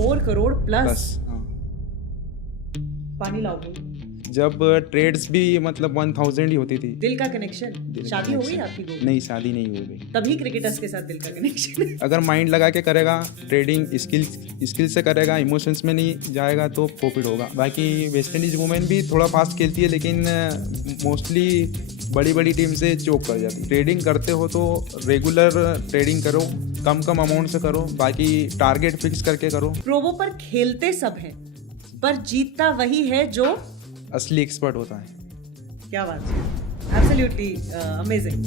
4 crore plus. Plus. हाँ, पानी लाओ भाई। जब ट्रेड्स भी मतलब 1000 ही होती थी। दिल का कनेक्शन। दिल का शादी हो गई connection। आपकी गोविंद? नहीं, शादी नहीं हो गई। तभी क्रिकेटर्स के साथ दिल का कनेक्शन। अगर माइंड लगा के करेगा, ट्रेडिंग स्किल से करेगा, इमोशंस में नहीं जाएगा तो प्रॉफिट होगा। बाकी वेस्ट इंडीज वुमेन भी थोड़ा फास्ट खेलती है, लेकिन मोस्टली बड़ी बड़ी टीम से चोक कर जाती है। ट्रेडिंग करते हो तो रेगुलर ट्रेडिंग करो, कम कम अमाउंट से करो, बाकी टारगेट फिक्स करके करो। प्रोवो पर खेलते सब हैं, पर जीतता वही है जो असली एक्सपर्ट होता है। क्या बात है, एब्सोल्युटली अमेजिंग।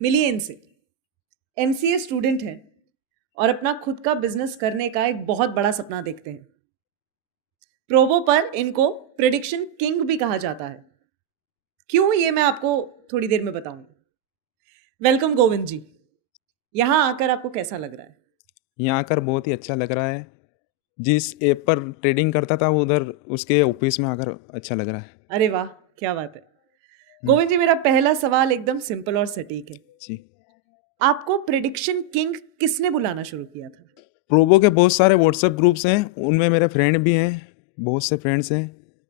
मिलिए इनसे। एमसीए स्टूडेंट हैं और अपना खुद का बिजनेस करने का एक बहुत बड़ा सपना देखते हैं। प्रोवो पर इनको प्रेडिक्शन किंग भी कहा जाता है। क्यों, ये मैं आपको थोड़ी देर में बताऊंगी। वेलकम गोविंद जी। यहां आकर आपको कैसा लग रहा है? यहाँ आकर बहुत ही अच्छा लग रहा है। जिस ऐप पर ट्रेडिंग करता था वो उधर उसके ऑफिस में आकर अच्छा लग रहा है। अरे वाह, क्या बात है। गोविंद जी, मेरा पहला सवाल एकदम सिंपल और सटीक है। जी, आपको प्रेडिक्शन किंग किसने बुलाना शुरू किया था? प्रोबो के बहुत सारे व्हाट्सएप ग्रुप्स हैं, उनमें मेरे फ्रेंड भी हैं, बहुत से फ्रेंड्स हैं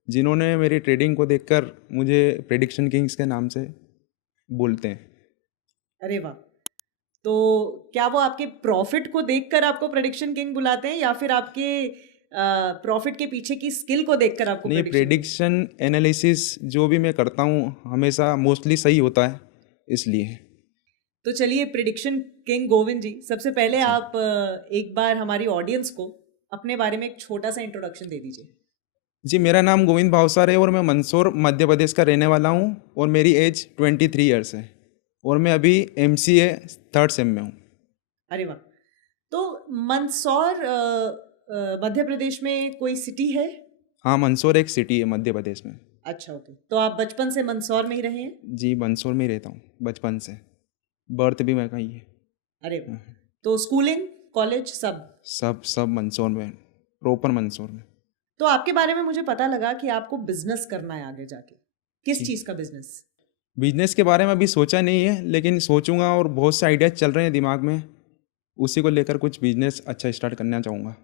जिन्होंने मेरी ट्रेडिंग को देखकर मुझे प्रेडिक्शन किंग्स के नाम से बोलते हैं। अरे वाह। तो क्या वो आपके प्रॉफिट को देखकर आपको प्रेडिक्शन किंग बुलाते हैं, या फिर आपके प्रॉफिट के पीछे की स्किल को देखकर आपको नहीं, प्रेडिक्शन एनालिसिस जो भी मैं करता हूँ हमेशा मोस्टली सही होता है, इसलिए। तो चलिए, प्रेडिक्शन किंग गोविंद जी, सबसे पहले आप एक बार हमारी ऑडियंस को अपने बारे में एक छोटा सा इंट्रोडक्शन दे दीजिए। जी, मेरा नाम गोविंद भावसार है और मैं मंदसौर मध्य प्रदेश का रहने वाला हूँ और मेरी एज 23 ईयर्स है और मैं अभी MCA 3rd सेम में हूँ। अरे वाह। तो मंदसौर मध्य प्रदेश में कोई सिटी है? हाँ, मंदसौर एक सिटी है मध्य प्रदेश में। अच्छा, ओके। तो आप बचपन से मंदसौर में ही रहे हैं? जी, मंदसौर में ही रहता हूँ बचपन से, बर्थ भी मैं कहीं है। अरे वाह। तो स्कूलिंग, कॉलेज सब? सब मंदसौर में, प्रॉपर मंदसौर में। तो आपके बारे में मुझे पता लगा कि आपको बिजनेस करना है आगे जाके। किस जी। चीज का बिजनेस? बिजनेस के बारे में अभी सोचा नहीं है, लेकिन सोचूंगा और बहुत से आइडियाज चल रहे हैं दिमाग में, उसी को लेकर कुछ बिजनेस अच्छा स्टार्ट करना चाहूँगा।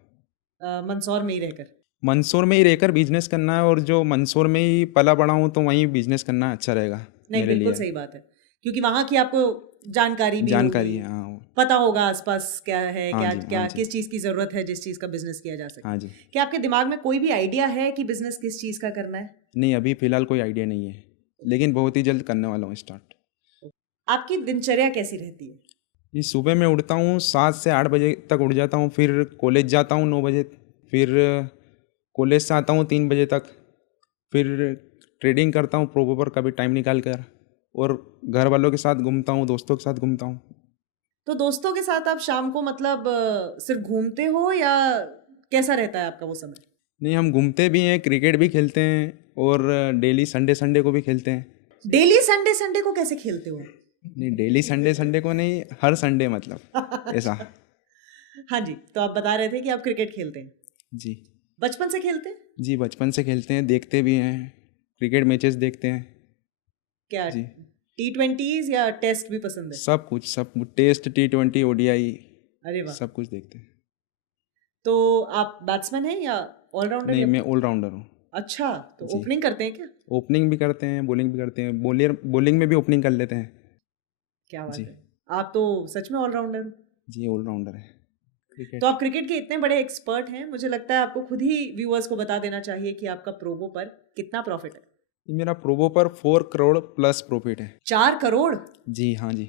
मंदसौर में ही रहकर? मंदसौर में ही रहकर बिजनेस करना है, और जो मंदसौर में ही पला बड़ा हूँ तो वहीं बिजनेस करना अच्छा रहेगा नहीं, मेरे बिल्कुल लिए। सही बात है, क्योंकि वहां की आपको जानकारी भी जानकारी होगी, है, हाँ। पता होगा आसपास क्या है, हाँ क्या जी, क्या हाँ जी। किस चीज की जरूरत है जिस चीज का बिजनेस किया जा सके। हाँ जी। क्या आपके दिमाग में कोई भी आइडिया है कि बिजनेस किस चीज का करना है? नहीं, अभी फ़िलहाल कोई आइडिया नहीं है, लेकिन बहुत ही जल्द करने वाला हूँ स्टार्ट। आपकी दिनचर्या कैसी रहती है? ये सुबह मैं उठता हूँ 7 से 8 बजे तक उठ जाता हूँ, फिर कॉलेज जाता हूँ 9 बजे, फिर कॉलेज से आता हूँ 3 बजे तक, फिर ट्रेडिंग करता हूँ प्रोबो पर कभी टाइम निकाल कर, और घर वालों के साथ घूमता हूँ, दोस्तों के साथ घूमता हूँ। तो दोस्तों के साथ आप शाम को मतलब सिर्फ घूमते हो, या कैसा रहता है आपका वो समय? नहीं, हम घूमते भी हैं, क्रिकेट भी खेलते हैं, और डेली संडे को भी खेलते हैं। डेली संडे संडे को कैसे खेलते हो? नहीं, डेली संडे को नहीं, हर संडे मतलब ऐसा। हाँ जी, तो आप बता रहे थे कि आप क्रिकेट खेलते हैं। जी। बचपन से खेलते हैं? जी, बचपन से खेलते हैं, देखते भी हैं, क्रिकेट मैचेस देखते हैं। क्या जी। T20s या टेस्ट भी पसंद है? सब कुछ, टेस्ट, T20, ODI, अरे वाह। सब कुछ देखते हैं। तो आप बैट्समैन हैं या ऑलराउंडर? नहीं, मैं ऑलराउंडर हूँ। अच्छा, तो जी। ओपनिंग करते हैं क्या? ओपनिंग भी करते हैं, बॉलिंग भी करते हैं, बॉलिंग में भी ओपनिंग कर लेते हैं। क्या बात जी। है, आप तो सच में ऑलराउंडर हो। जी, ऑलराउंडर है क्रिकेट। तो आप क्रिकेट के इतने बड़े एक्सपर्ट हैं, मुझे लगता है आपको खुद ही व्यूअर्स को बता देना चाहिए कि आपका प्रोबो पर कितना प्रॉफिट है। मेरा प्रोबो पर 4 करोड़ प्लस प्रॉफिट है। 4 करोड़? जी, हाँ जी।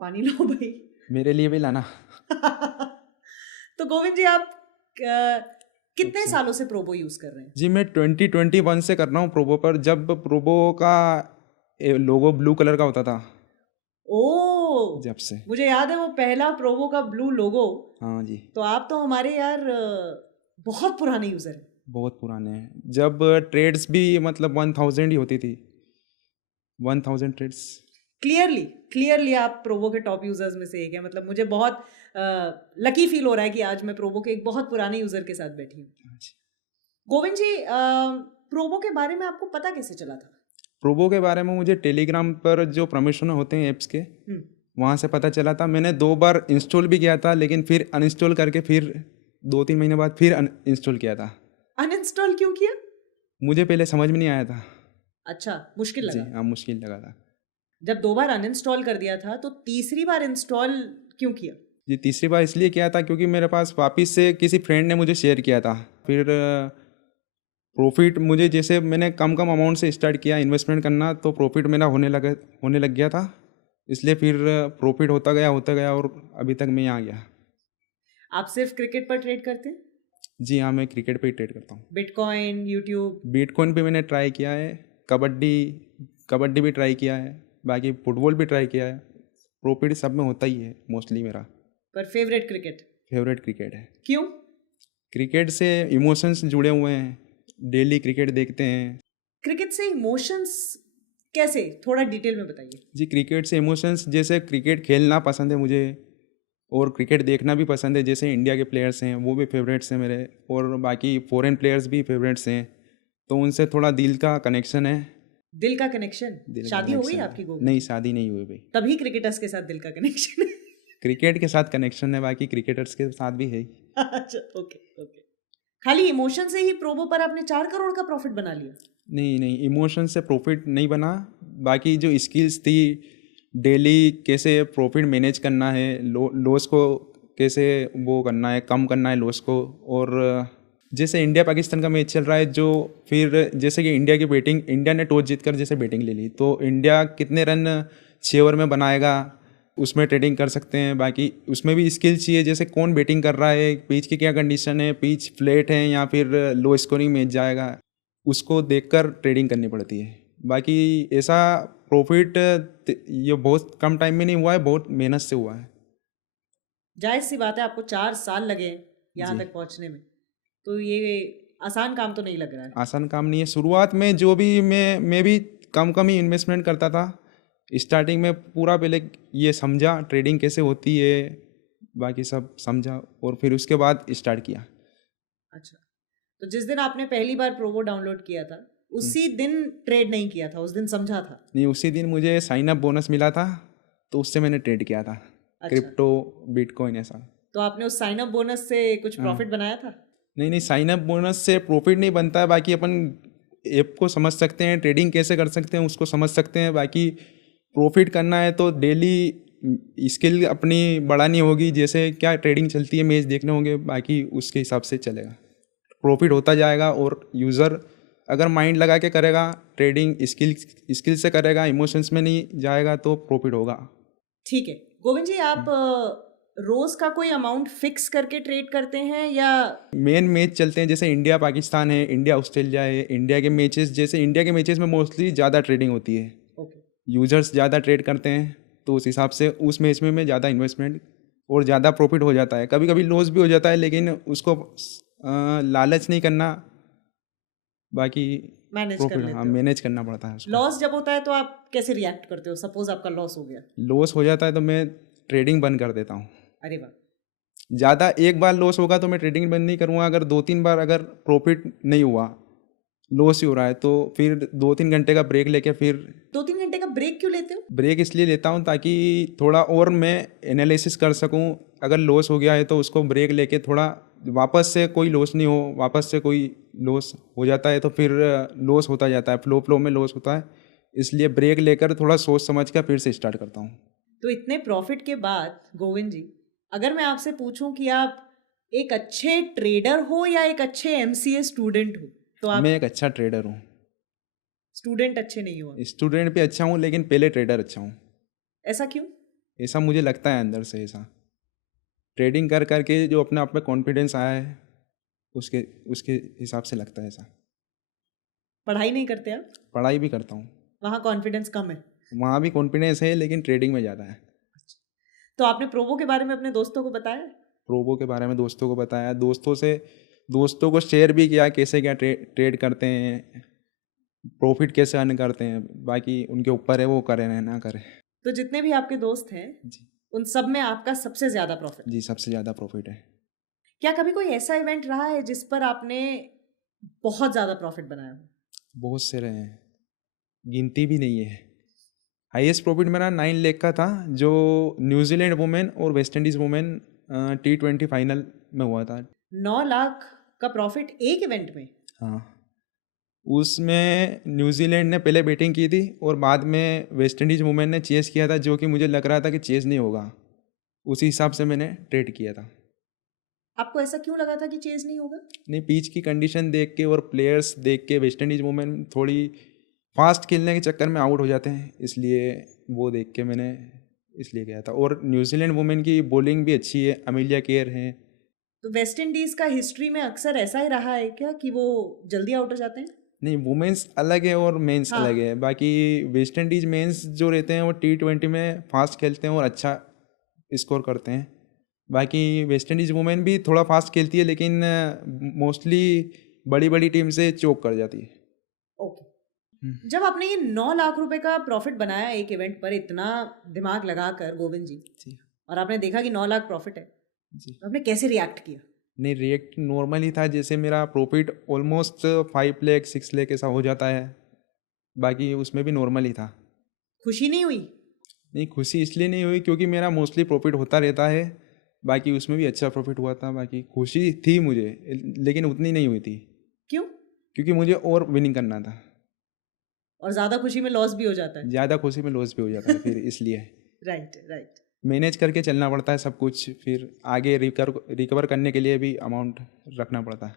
पानी लो भाई। मेरे लिए भी लाना। तो गोविंद जी, आप कितने सालों से प्रोबो यूज कर रहे हैं? जी, मैं 2021 से कर रहा हूँ प्रोबो पर, जब प्रोबो का लोगो ब्लू कलर का होता था, ओ, जब से। मुझे याद है वो पहला प्रोवो का ब्लू लोगो। हाँ जी, तो आप तो हमारे यार बहुत पुराने यूजर हैं। बहुत पुराने हैं, जब ट्रेड्स भी मतलब 1000 ही होती थी, 1000 ट्रेड्स। क्लियरली आप प्रोवो के टॉप यूजर्स में से एक है। मतलब मुझे बहुत लकी फील हो रहा है कि आज मैं प्रोवो के एक बहुत पुराने यूजर के साथ बैठी हूँ। गोविंद जी, प्रोवो के बारे में आपको पता कैसे चला था? प्रोबो के बारे में मुझे टेलीग्राम पर जो प्रमोशन होते हैं ऐप्स के, वहाँ से पता चला था। मैंने 2 बार इंस्टॉल भी किया था, लेकिन फिर अनइंस्टॉल करके फिर 2-3 महीने बाद फिर इंस्टॉल किया था। अनइंस्टॉल क्यों किया? मुझे पहले समझ में नहीं आया था। अच्छा, मुश्किल जी लगा। हाँ, मुश्किल लगा था। जब 2 बार अनइंस्टॉल कर दिया था तो तीसरी बार इंस्टॉल क्यों किया? जी, तीसरी बार इसलिए किया था क्योंकि मेरे पास वापस से किसी फ्रेंड ने मुझे शेयर किया था। फिर प्रॉफिट मुझे, जैसे मैंने कम कम अमाउंट से स्टार्ट किया इन्वेस्टमेंट करना, तो प्रॉफिट मेरा होने लग गया था। इसलिए फिर प्रॉफिट होता गया और अभी तक मैं यहाँ आ गया। आप सिर्फ क्रिकेट पर ट्रेड करते हैं? जी हाँ, मैं क्रिकेट पे ही ट्रेड करता हूँ। Bitcoin, YouTube? बिटकॉइन पे मैंने ट्राई किया है, कबड्डी कबड्डी भी ट्राई किया है, बाकी फुटबॉल भी ट्राई किया है। प्रॉफिट सब में होता ही है मोस्टली। मेरा पर फेवरेट क्रिकेट? फेवरेट क्रिकेट है। क्यों? क्रिकेट से इमोशंस जुड़े हुए हैं, डेली क्रिकेट देखते हैं। क्रिकेट से इमोशंस कैसे, थोड़ा डिटेल में बताइए। जी, क्रिकेट से इमोशंस, जैसे क्रिकेट खेलना पसंद है मुझे और क्रिकेट देखना भी पसंद है। जैसे इंडिया के प्लेयर्स हैं वो भी फेवरेट्स हैं मेरे, और बाकी फॉरेन प्लेयर्स भी फेवरेट्स हैं, तो उनसे थोड़ा दिल का कनेक्शन है। दिल का कनेक्शन? दिल का शादी हो गई connection आपकी है। गोविंद? नहीं, शादी नहीं हुई भाई। तभी क्रिकेटर्स के साथ दिल का कनेक्शन है। क्रिकेट के साथ कनेक्शन है, बाकी क्रिकेटर्स के साथ भी है। अच्छा, ओके ओके। खाली इमोशन से ही प्रोबो पर आपने 4 करोड़ का प्रॉफिट बना लिया? नहीं नहीं, इमोशन से प्रॉफिट नहीं बना। बाकी जो स्किल्स थी, डेली कैसे प्रॉफिट मैनेज करना है, लॉस को कैसे वो करना है, कम करना है लॉस को। और जैसे इंडिया पाकिस्तान का मैच चल रहा है, जो फिर जैसे कि इंडिया ने टॉस जीतकर जैसे बैटिंग ले ली, तो इंडिया कितने रन 6 ओवर में बनाएगा, उसमें ट्रेडिंग कर सकते हैं। बाकी उसमें भी स्किल चाहिए, जैसे कौन बैटिंग कर रहा है, पिच की क्या कंडीशन है, पिच फ्लैट है या फिर लो स्कोरिंग मैच जाएगा, उसको देखकर ट्रेडिंग करनी पड़ती है। बाकी ऐसा प्रॉफिट ये बहुत कम टाइम में नहीं हुआ है, बहुत मेहनत से हुआ है। जायज सी बात है, आपको 4 साल लगे यहाँ जी। तक पहुँचने में, तो ये आसान काम तो नहीं लग रहा है। आसान काम नहीं है। शुरुआत में जो भी मैं भी कम कम ही इन्वेस्टमेंट करता था। स्टार्टिंग में पूरा पहले ये समझा ट्रेडिंग कैसे होती है, बाकी सब समझा और फिर उसके बाद स्टार्ट किया। अच्छा, तो जिस दिन आपने पहली बार प्रोबो डाउनलोड किया था उसी दिन ट्रेड नहीं किया था, उस दिन समझा था? नहीं, उसी दिन मुझे साइन अप बोनस मिला था, तो उससे मैंने ट्रेड किया था। अच्छा, क्रिप्टो, बिटकॉइन ऐसा। तो आपने उस साइन अप बोनस से कुछ प्रॉफिट बनाया था? नहीं नहीं, साइन अप बोनस से प्रॉफिट नहीं बनता है। बाकी अपन ऐप को समझ सकते हैं, ट्रेडिंग कैसे कर सकते हैं उसको समझ सकते हैं। बाकी प्रॉफिट करना है तो डेली स्किल अपनी बढ़ानी होगी। जैसे क्या ट्रेडिंग चलती है, मैच देखने होंगे, बाकी उसके हिसाब से चलेगा, प्रॉफिट होता जाएगा। और यूज़र अगर माइंड लगा के करेगा, ट्रेडिंग स्किल से करेगा, इमोशंस में नहीं जाएगा, तो प्रॉफिट होगा। ठीक है गोविंद जी, आप रोज का कोई अमाउंट फिक्स करके ट्रेड करते हैं या? मेन मैच चलते हैं, जैसे इंडिया पाकिस्तान है, इंडिया ऑस्ट्रेलिया है, इंडिया के मैचेस, जैसे इंडिया के मैचेस में मोस्टली ज़्यादा ट्रेडिंग होती है, ओके, यूजर्स ज़्यादा ट्रेड करते हैं, तो उस हिसाब से उस मैच में मैं ज़्यादा इन्वेस्टमेंट और ज़्यादा प्रॉफिट हो जाता है। कभी कभी लॉस भी हो जाता है, लेकिन उसको लालच नहीं करना, बाकी मैनेज कर प्रॉफिट लेते हाँ हो। मैनेज करना पड़ता है उसको। लॉस जब होता है तो आप कैसे रिएक्ट करते हो? सपोज आपका लॉस हो गया। लॉस हो जाता है तो मैं ट्रेडिंग बंद कर देता हूँ। अरे वाह, ज़्यादा एक बार लॉस होगा तो मैं ट्रेडिंग बंद नहीं करूँगा। अगर 2-3 बार अगर प्रॉफिट नहीं हुआ, लॉस ही हो रहा है, तो फिर 2-3 घंटे का ब्रेक लेके फिर 2-3 घंटे का ब्रेक क्यों लेते हो? ब्रेक इसलिए लेता हूँ ताकि थोड़ा और मैं एनालिसिस कर सकूँ। अगर लॉस हो गया है तो उसको ब्रेक लेके थोड़ा वापस से कोई लॉस नहीं हो, वापस से कोई लॉस हो जाता है तो फिर लॉस होता जाता है, फ्लो में लॉस होता है। इसलिए ब्रेक लेकर थोड़ा सोच समझ कर फिर से स्टार्ट करता हूँ। तो इतने प्रॉफिट के बाद गोविंद जी, अगर मैं आपसे पूछूं कि आप एक अच्छे ट्रेडर हो या एक अच्छे एमसीए स्टूडेंट हो, तो आप? मैं एक अच्छा ट्रेडर हूँ। स्टूडेंट अच्छे नहीं हो? स्टूडेंट भी अच्छा हूँ, लेकिन पहले ट्रेडर अच्छा हूँ। ऐसा क्यों? ऐसा मुझे लगता है अंदर से। ऐसा ट्रेडिंग कर करके जो अपने आप में कॉन्फिडेंस आया है, उसके उसके हिसाब से लगता है ऐसा। पढ़ाई नहीं करते आप? पढ़ाई भी करता हूँ, वहाँ कॉन्फिडेंस कम है? वहाँ भी कॉन्फिडेंस है, लेकिन ट्रेडिंग में ज़्यादा है। तो आपने प्रोबो के बारे में अपने दोस्तों को बताया? प्रोबो के बारे में दोस्तों को बताया, दोस्तों को शेयर भी किया कैसे क्या ट्रेड करते हैं, प्रॉफिट कैसे अर्न करते हैं। बाकी उनके ऊपर है, वो करें ना करें। तो जितने भी आपके दोस्त हैं जी उन सब में आपका सबसे ज्यादा प्रॉफिट? जी, सबसे ज़्यादा प्रॉफिट है। क्या कभी कोई ऐसा इवेंट रहा है जिस पर आपने बहुत ज्यादा प्रॉफिट बनाया हो? बहुत से रहे हैं, गिनती भी नहीं है। हाईएस्ट प्रॉफिट मेरा 9 लाख का था, जो न्यूजीलैंड वुमेन और West Indies women T20 final में हुआ था। 9 लाख का प्रॉफिट एक इवेंट में? हाँ, उसमें न्यूजीलैंड ने पहले बैटिंग की थी और बाद में वेस्ट इंडीज़ वुमेन ने चेस किया था, जो कि मुझे लग रहा था कि चेस नहीं होगा, उसी हिसाब से मैंने ट्रेड किया था। आपको ऐसा क्यों लगा था कि चेज नहीं होगा? नहीं, पिच की कंडीशन देख के और प्लेयर्स देख के वेस्ट इंडीज़ वुमेन थोड़ी फास्ट खेलने के चक्कर में आउट हो जाते हैं, इसलिए वो देख के मैंने इसलिए गया था। और न्यूजीलैंड वुमेन की बॉलिंग भी अच्छी है, अमेलिया केयर हैं। तो वेस्ट इंडीज का हिस्ट्री में अक्सर ऐसा ही रहा है क्या कि वो जल्दी आउट हो जाते हैं? नहीं, वुमेन्स अलग है और मेंस हाँ। अलग है। बाकी वेस्ट इंडीज़ मेंस जो रहते हैं वो T20 में फास्ट खेलते हैं और अच्छा स्कोर करते हैं। बाकी वेस्ट इंडीज़ वुमेन भी थोड़ा फास्ट खेलती है, लेकिन मोस्टली बड़ी बड़ी टीम से चोक कर जाती है। ओके। जब आपने ये 9 लाख रुपए का प्रॉफिट बनाया एक इवेंट पर इतना दिमाग लगाकर गोविंद जी, जी और आपने देखा कि 9 लाख प्रॉफिट है, जी। तो आपने कैसे रिएक्ट किया? नहीं, रिएक्ट नॉर्मल ही था, जैसे मेरा प्रॉफिट ऑलमोस्ट 5 लाख 6 लाख ऐसा हो जाता है, बाकी उसमें भी नॉर्मल ही था। खुशी नहीं हुई? नहीं, खुशी इसलिए नहीं हुई क्योंकि मेरा मोस्टली प्रॉफिट होता रहता है, बाकी उसमें भी अच्छा प्रॉफिट हुआ था। बाकी खुशी थी मुझे, लेकिन उतनी नहीं हुई थी क्यों? क्योंकि मुझे और विनिंग करना था। और ज्यादा खुशी में लॉस भी हो जाता है। ज़्यादा खुशी में लॉस भी हो जाता है फिर इसलिए राइट राइट। मैनेज करके चलना पड़ता है सब कुछ, फिर आगे रिकवर करने के लिए भी अमाउंट रखना पड़ता है।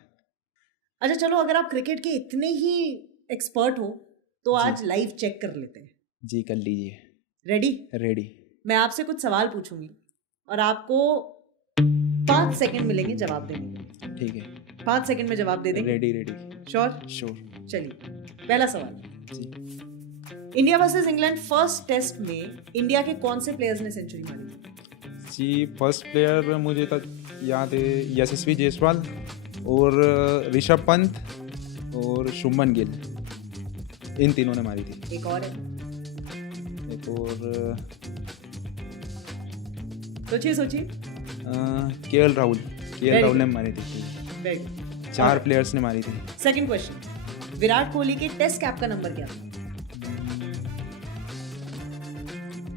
अच्छा चलो, अगर आप क्रिकेट के इतने ही एक्सपर्ट हो तो आज लाइव चेक कर लेते हैं। जी, कर लीजिए। रेडी? रेडी। मैं आपसे कुछ सवाल पूछूंगी और आपको 5 सेकंड मिलेंगे जवाब देने के। ठीक है। 5 सेकंड में जवाब दे देंगे? Ready ready. श्योर? श्योर। चलिए, पहला सवाल। जी। India versus England first test में इंडिया के कौन से प्लेयर्स ने सेंचुरी मारी? जी, फर्स्ट प्लेयर मुझे तक याद है यशस्वी जायसवाल और ऋषभ पंत और शुभमन गिल, इन तीनों ने मारी थी। एक और है, एक और सोचिए सोचिए। के एल राहुल ने मारी थी। वेरी 4 प्लेयर्स ने मारी थी। सेकंड क्वेश्चन, विराट कोहली के टेस्ट कैप का नंबर क्या था?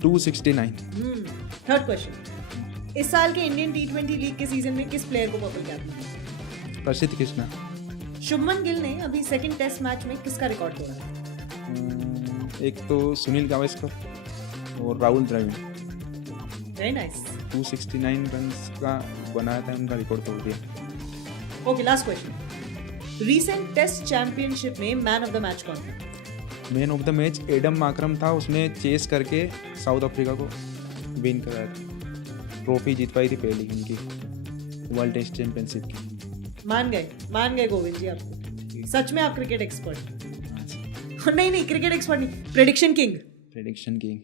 269। थर्ड क्वेश्चन, इस साल के इंडियन T20 लीग के सीजन में किस प्लेयर को पर्पल कैप मिला? प्रसिद्ध कृष्णा। शुभमन गिल ने अभी सेकंड टेस्ट मैच में किसका रिकॉर्ड तोड़ा? एक तो सुनील गावस्कर और Rahul Dravid. Very nice. 269 runs का बनाया था, उनका रिकॉर्ड तोड़ दिया। Okay, last question, recent test championship में मैन ऑफ द मैच कौन था? Man of the match Adam Markram था, उसने चेस करके साउथ अफ्रीका को विन कराया था। ट्रॉफी जीत पाई थी पहली उनकी वर्ल्ड टेस्ट चैंपियनशिप की। मान गए गोविंद जी आपको। सच में आप क्रिकेट एक्सपर्ट? नहीं, क्रिकेट एक्सपर्ट नहीं, प्रेडिक्शन किंग।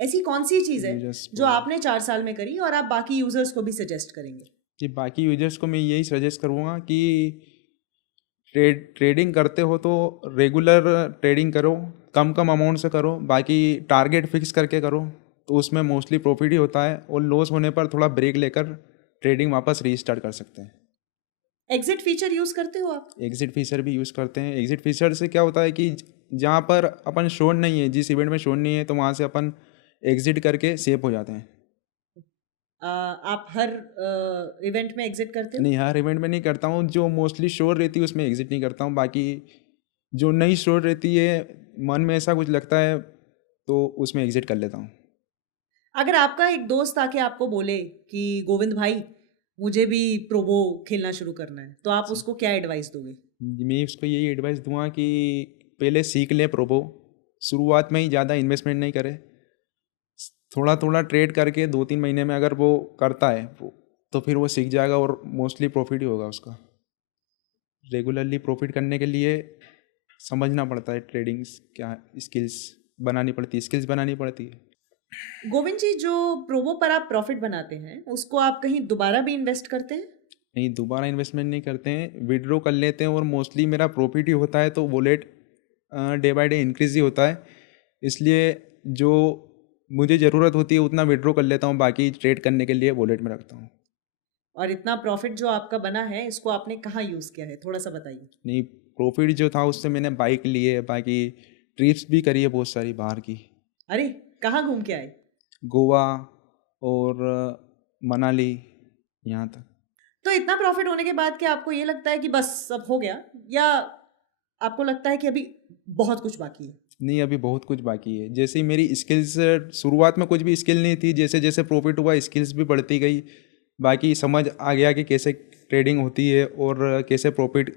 ऐसी कौन सी चीज है जो आपने 4 साल में करी और आप बाकी यूजर्स को भी सजेस्ट करेंगे? कि बाकी यूजर्स को मैं यही सजेस्ट करूँगा कि ट्रेडिंग करते हो तो रेगुलर ट्रेडिंग करो, कम अमाउंट से करो, बाकी टारगेट फिक्स करके करो, तो उसमें मोस्टली प्रॉफिट ही होता है। और लॉस होने पर थोड़ा ब्रेक लेकर ट्रेडिंग वापस रीस्टार्ट कर सकते हैं। एग्जिट फीचर यूज करते हो आप? एग्जिट फीचर भी यूज़ करते हैं। एग्जिट फीचर से क्या होता है कि जहाँ पर अपन शोर नहीं है, जिस इवेंट में शोर नहीं है, तो वहाँ से अपन एग्जिट करके सेफ हो जाते हैं। आप हर इवेंट में एग्जिट करते हो? नहीं, हर इवेंट में नहीं करता हूँ। जो मोस्टली शोर रहती है उसमें एग्जिट नहीं करता हूँ। बाकी जो नई शोर रहती है, मन में ऐसा कुछ लगता है तो उसमें एग्जिट कर लेता हूँ। अगर आपका एक दोस्त आके आपको बोले कि गोविंद भाई मुझे भी प्रोबो खेलना शुरू करना है, तो आप उसको क्या एडवाइस दोगे? मैं उसको यही एडवाइस दूंगा कि पहले सीख ले प्रोबो। शुरुआत में ही ज़्यादा इन्वेस्टमेंट नहीं करे, थोड़ा थोड़ा ट्रेड करके 2-3 महीने में अगर वो करता है तो फिर वो सीख जाएगा और मोस्टली प्रॉफिट ही होगा उसका। रेगुलरली प्रॉफिट करने के लिए समझना पड़ता है, ट्रेडिंग क्या स्किल्स बनानी पड़ती है। गोविंद जी, जो प्रोबो पर आप प्रॉफिट बनाते हैं उसको आप कहीं दोबारा भी इन्वेस्ट करते हैं? नहीं, दोबारा इन्वेस्टमेंट नहीं करते हैं, विड्रॉ कर लेते हैं और मोस्टली मेरा प्रॉफिट ही होता है, तो wallet day by day increase ही होता है। इसलिए जो मुझे ज़रूरत होती है उतना विड्रॉ कर लेता हूँ, बाकी ट्रेड करने के लिए वॉलेट में रखता हूँ। और इतना प्रॉफिट जो आपका बना है, इसको आपने कहाँ यूज़ किया है, थोड़ा सा बताइए। नहीं, प्रॉफिट जो था उससे मैंने बाइक ली है, बाकी ट्रिप्स भी करी है बहुत सारी बाहर की, अरे कहाँ घूम के आए? गोवा और मनाली यहाँ तक। तो इतना प्रॉफिट होने के बाद क्या आपको ये लगता है कि बस अब हो गया, या आपको लगता है कि अभी बहुत कुछ बाकी है? नहीं, अभी बहुत कुछ बाकी है। जैसे ही मेरी स्किल्स, शुरुआत में कुछ भी स्किल नहीं थी, जैसे जैसे प्रॉफिट हुआ स्किल्स भी बढ़ती गई, बाकी समझ आ गया कि कैसे ट्रेडिंग होती है और कैसे प्रॉफिट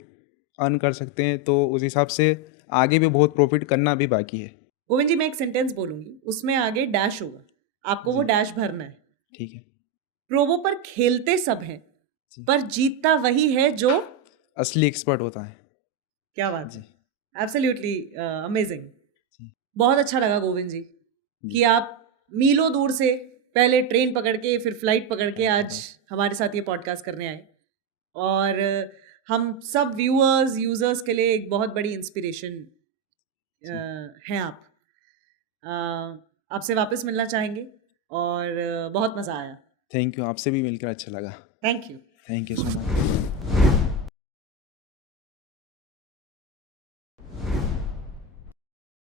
अर्न कर सकते हैं, तो उस हिसाब से आगे भी बहुत प्रॉफिट करना भी बाकी है। गोविंद जी, मैं एक सेंटेंस बोलूंगी, उसमें आगे डैश होगा, आपको वो डैश भरना है। ठीक है। प्रोवो पर खेलते सब हैं, जी। पर जीतता वही है जो असली एक्सपर्ट होता है। क्या बात जी। है, एब्सोल्युटली अमेजिंग। जी। बहुत अच्छा लगा गोविंद जी जी। कि आप मीलों दूर से पहले ट्रेन पकड़ के फिर फ्लाइट पकड़ के आज हमारे साथ ये पॉडकास्ट करने आए, और हम सब व्यूअर्स यूजर्स के लिए एक बहुत बड़ी इंस्पिरेशन हैं आप। आपसे वापस मिलना चाहेंगे और बहुत मज़ा आया। थैंक यू, आपसे भी मिलकर अच्छा लगा। Thank you. Thank you so much.